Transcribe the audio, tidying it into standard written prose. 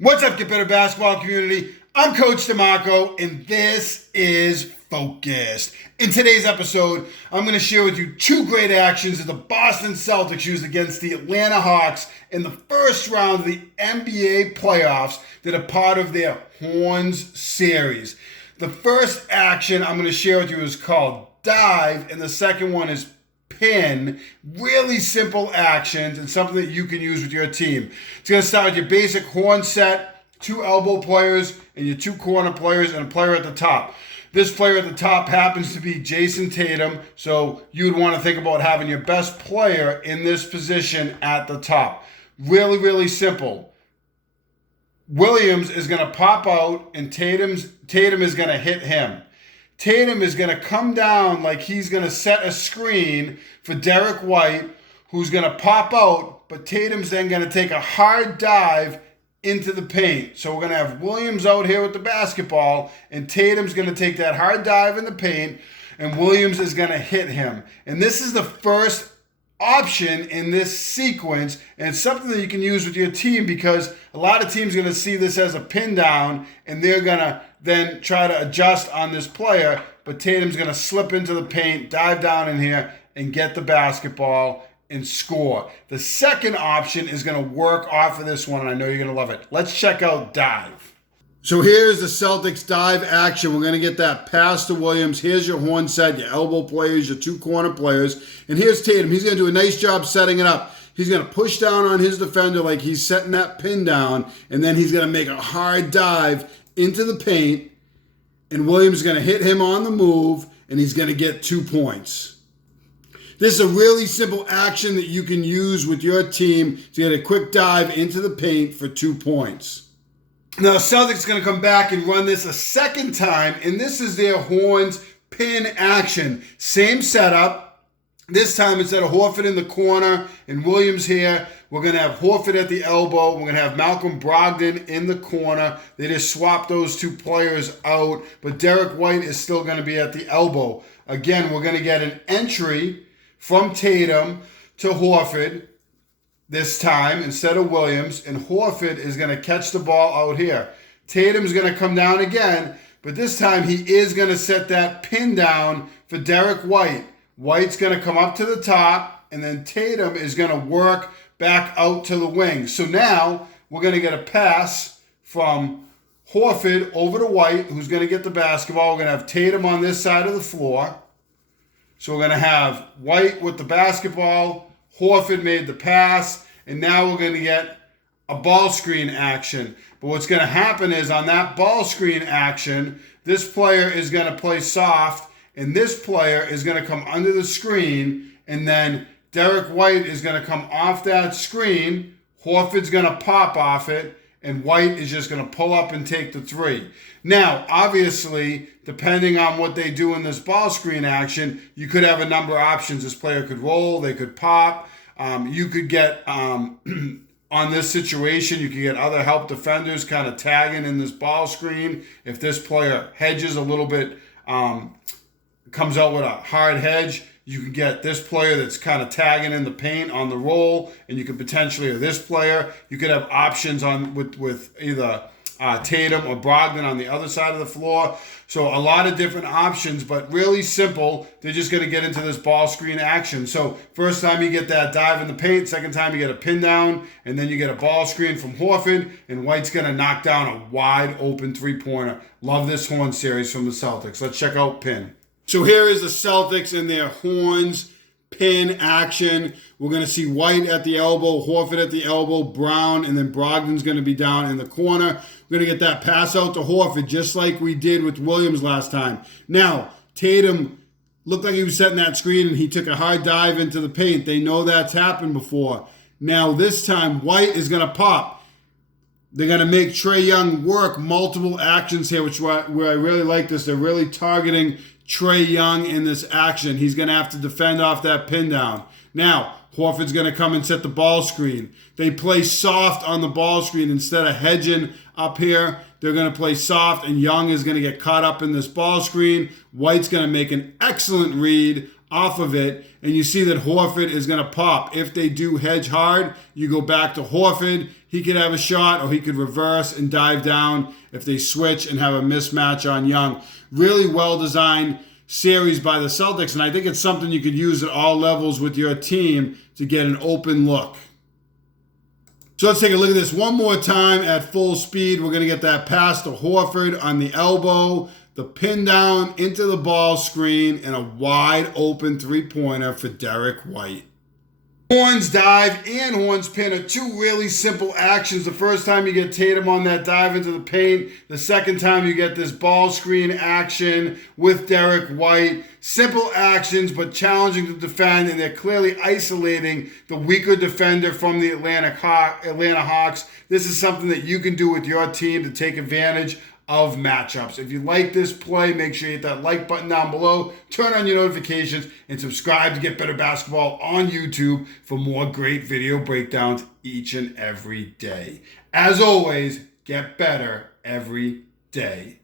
What's up, Get Better Basketball community? I'm Coach DeMarco, and this is Focused. In today's episode, I'm going to share with you two great actions that the Boston Celtics used against the Atlanta Hawks in the first round of the NBA playoffs that are part of their Horns series. The first action I'm going to share with you is called Dive, and the second one is Pin. Really simple actions and something that you can use with your team. It's going to start with your basic horn set, two elbow players, and your two corner players, and a player at the top. This player at the top happens to be Jason Tatum, so you'd want to think about having your best player in this position at the top. Really, really simple. Williams is going to pop out, and Tatum is going to hit him. Tatum is going to come down like he's going to set a screen for Derek White, who's going to pop out, but Tatum's then going to take a hard dive into the paint. So we're going to have Williams out here with the basketball, and Tatum's going to take that hard dive in the paint, and Williams is going to hit him. And this is the first option in this sequence, and it's something that you can use with your team because a lot of teams are going to see this as a pin down, and they're going to then try to adjust on this player, but Tatum's going to slip into the paint, dive down in here, and get the basketball and score. The second option is going to work off of this one, and I know you're going to love it. Let's check out Dive. So here's the Celtics dive action. We're going to get that pass to Williams. Here's your horn set, your elbow players, your two corner players. And here's Tatum. He's going to do a nice job setting it up. He's going to push down on his defender like he's setting that pin down, and then he's going to make a hard dive into the paint, and Williams is going to hit him on the move, and he's going to get 2 points. This is a really simple action that you can use with your team to get a quick dive into the paint for 2 points. Now, Celtics going to come back and run this a second time, and this is their horns pin action. Same setup. This time, instead of Horford in the corner and Williams here, we're going to have Horford at the elbow. We're going to have Malcolm Brogdon in the corner. They just swapped those two players out, but Derek White is still going to be at the elbow. Again, we're going to get an entry from Tatum to Horford this time instead of Williams, and Horford is going to catch the ball out here. Tatum's going to come down again, but this time he is going to set that pin down for Derek White. White's going to come up to the top, and then Tatum is going to work back out to the wing. So now we're going to get a pass from Horford over to White, who's going to get the basketball. We're going to have Tatum on this side of the floor. So we're going to have White with the basketball. Horford made the pass, and now we're going to get a ball screen action. But what's going to happen is on that ball screen action, this player is going to play soft, and this player is going to come under the screen, and then Derek White is going to come off that screen. Horford's going to pop off it, and White is just going to pull up and take the three. Now, obviously, depending on what they do in this ball screen action, you could have a number of options. This player could roll, they could pop. You could get, on this situation, you could get other help defenders kind of tagging in this ball screen. If this player hedges a little bit, comes out with a hard hedge, you could get this player that's kind of tagging in the paint on the roll, and you could potentially, or this player, you could have options on with either Tatum or Brogdon on the other side of the floor. So a lot of different options, but really simple. They're just going to get into this ball screen action. So first time you get that dive in the paint, second time you get a pin down, and then you get a ball screen from Horford, and White's going to knock down a wide open three-pointer. Love this horn series from the Celtics. Let's check out Pin. So here is the Celtics in their horns pin action. We're going to see White at the elbow, Horford at the elbow, Brown, and then Brogdon's going to be down in the corner. We're going to get that pass out to Horford just like we did with Williams last time. Now, Tatum looked like he was setting that screen, and he took a hard dive into the paint. They know that's happened before. Now, this time, White is going to pop. They're going to make Trae Young work multiple actions here, where I really like this. They're really targeting Trae Young in this action. He's going to have to defend off that pin down. Now, Horford's going to come and set the ball screen. They play soft on the ball screen instead of hedging up here. They're going to play soft, and Young is going to get caught up in this ball screen. White's going to make an excellent read off of it, and you see that Horford is going to pop. If they do hedge hard, you go back to Horford. he could have a shot, or he could reverse and dive down if they switch and have a mismatch on Young. Really well-designed series by the Celtics, and I think it's something you could use at all levels with your team to get an open look. So let's take a look at this one more time at full speed. We're going to get that pass to Horford on the elbow, the pin down into the ball screen, and a wide open three-pointer for Derek White. Horn's dive and Horn's pin are two really simple actions. The first time you get Tatum on that dive into the paint. The second time you get this ball screen action with Derek White. Simple actions, but challenging to defend, and they're clearly isolating the weaker defender from the Atlanta Hawks. This is something that you can do with your team to take advantage of matchups. If you like this play, make sure you hit that like button down below, turn on your notifications, and subscribe to get better basketball on YouTube for more great video breakdowns each and every day. As always, get better every day.